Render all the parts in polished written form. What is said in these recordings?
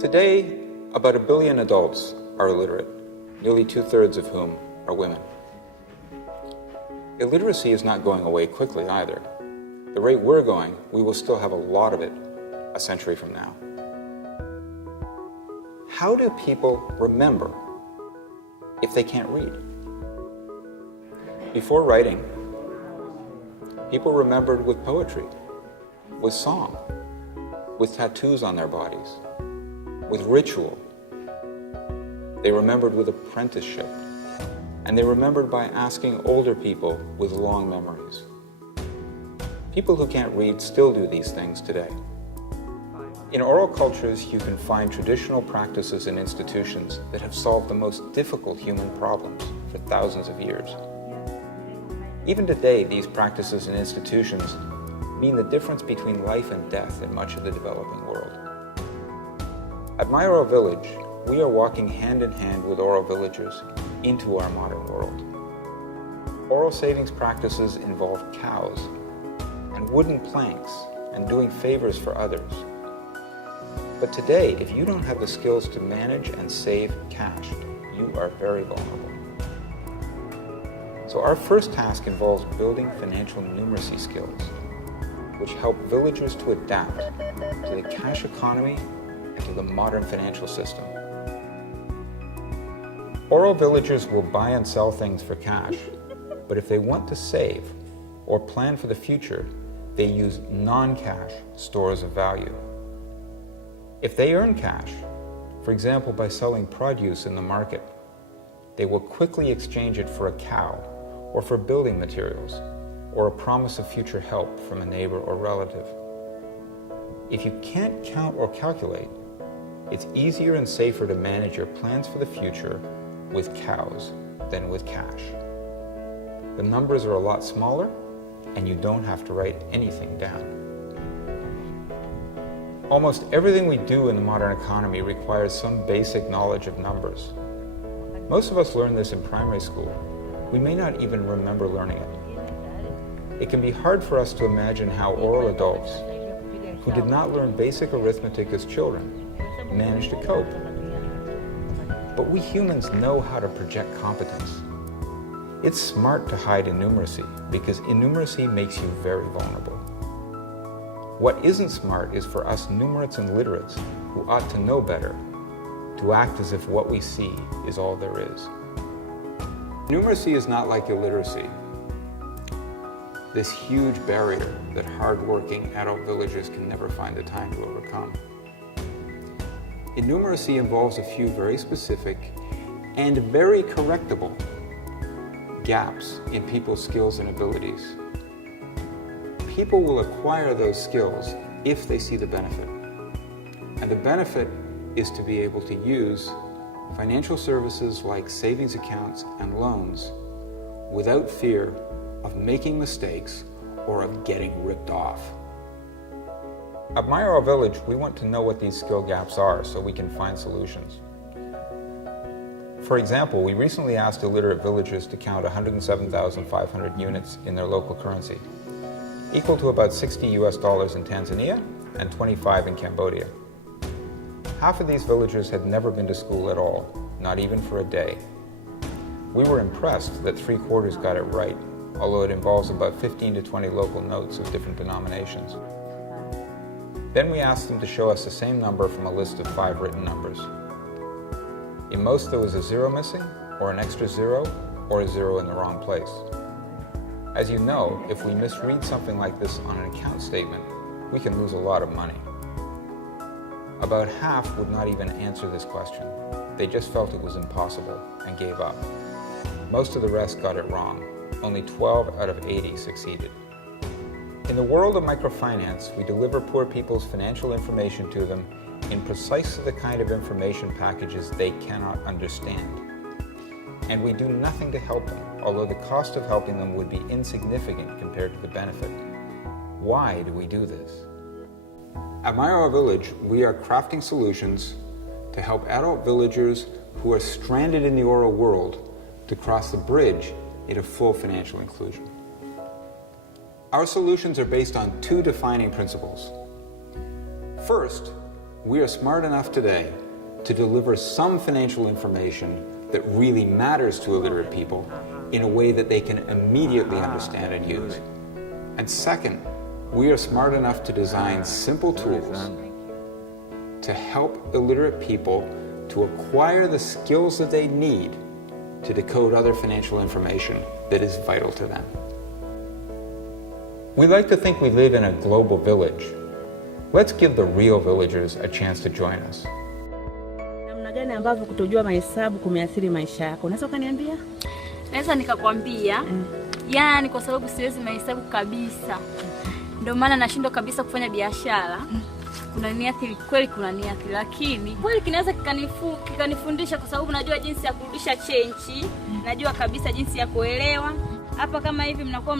Today, about 1 billion adults are illiterate, nearly 2/3 of whom are women. Illiteracy is not going away quickly either. The rate we're going, we will still have a lot of it a century from now. How do people remember if they can't read? Before writing, people remembered with poetry, with song, with tattoos on their bodies, with ritual. They remembered with apprenticeship, and they remembered by asking older people with long memories. People who can't read still do these things today. In oral cultures, you can find traditional practices and institutions that have solved the most difficult human problems for thousands of years. Even today, these practices and institutions mean the difference between life and death in much of the developing world. At my oral village, we are walking hand in hand with oral villagers into our modern world. Oral savings practices involve cows and wooden planks and doing favors for others. But today, if you don't have the skills to manage and save cash, you are very vulnerable. So our first task involves building financial numeracy skills, which help villagers to adapt to the cash economy and to the modern financial system. Oral villagers will buy and sell things for cash, but if they want to save or plan for the future, they use non-cash stores of value. If they earn cash, for example by selling produce in the market, they will quickly exchange it for a cow or for building materials or a promise of future help from a neighbor or relative. If you can't count or calculate, it's easier and safer to manage your plans for the future with cows than with cash. The numbers are a lot smaller and you don't have to write anything down. Almost everything we do in the modern economy requires some basic knowledge of numbers. Most of us learn this in primary school. We may not even remember learning it. It can be hard for us to imagine how oral adults, who did not learn basic arithmetic as children, manage to cope. But we humans know how to project competence. It's smart to hide innumeracy because innumeracy makes you very vulnerable. What isn't smart is for us numerates and literates, who ought to know better, to act as if what we see is all there is. Numeracy is not like illiteracy, this huge barrier that hard-working adult villagers can never find the time to overcome. Innumeracy involves a few very specific and very correctable gaps in people's skills and abilities. People will acquire those skills if they see the benefit. And the benefit is to be able to use financial services like savings accounts and loans without fear of making mistakes or of getting ripped off. At my oral village, we want to know what these skill gaps are so we can find solutions. For example, we recently asked illiterate villagers to count 107,500 units in their local currency, equal to about $60 in Tanzania and 25 in Cambodia. Half of these villagers had never been to school at all, not even for a day. We were impressed that 3/4 got it right, although it involves about 15 to 20 local notes of different denominations. Then we asked them to show us the same number from a list of 5 written numbers. In most, there was a 0 missing, or an extra 0, or a 0 in the wrong place. As you know, if we misread something like this on an account statement, we can lose a lot of money. About half would not even answer this question. They just felt it was impossible and gave up. Most of the rest got it wrong. Only 12 out of 80 succeeded. In the world of microfinance, we deliver poor people's financial information to them in precisely the kind of information packages they cannot understand. And we do nothing to help them, although the cost of helping them would be insignificant compared to the benefit. Why do we do this? At my oral village, we are crafting solutions to help adult villagers who are stranded in the oral world to cross the bridge into full financial inclusion. Our solutions are based on 2 defining principles. First, we are smart enough today to deliver some financial information that really matters to illiterate people in a way that they can immediately understand and use. And second, we are smart enough to design simple tools to help illiterate people to acquire the skills that they need to decode other financial information that is vital to them. We like to think we live in a global village. Let's give the real villagers a chance to join us. Namna gani ambavyo kutojua mahesabu kumeathiri maisha yako? Unaweza ukaniambia? Naweza nikakwambia, yani kwa sababu siwezi mahesabu kabisa. Ndio maana nashindwa kabisa kufanya biashara. Kuna niathiri kweli, kuna niathiri, lakini kweli kinaweza kikanifundisha kwa sababu najua jinsi ya kurudisha change, najua kabisa jinsi ya kuelewa. Hapa kama hivi mnakuwa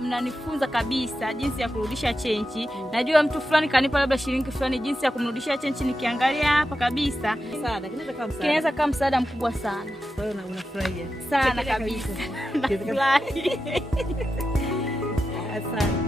mnanifunza kabisa jinsi ya kurudisha change. Najua mtu fulani kanipa labda shilingi fulani, jinsi ya kumrudishia change nikiangalia hapa kabisa. Kinaweza kama msaada mkubwa sana. Kwa hiyo unafurahia? Sana kabisa. Nafurahi. Asante.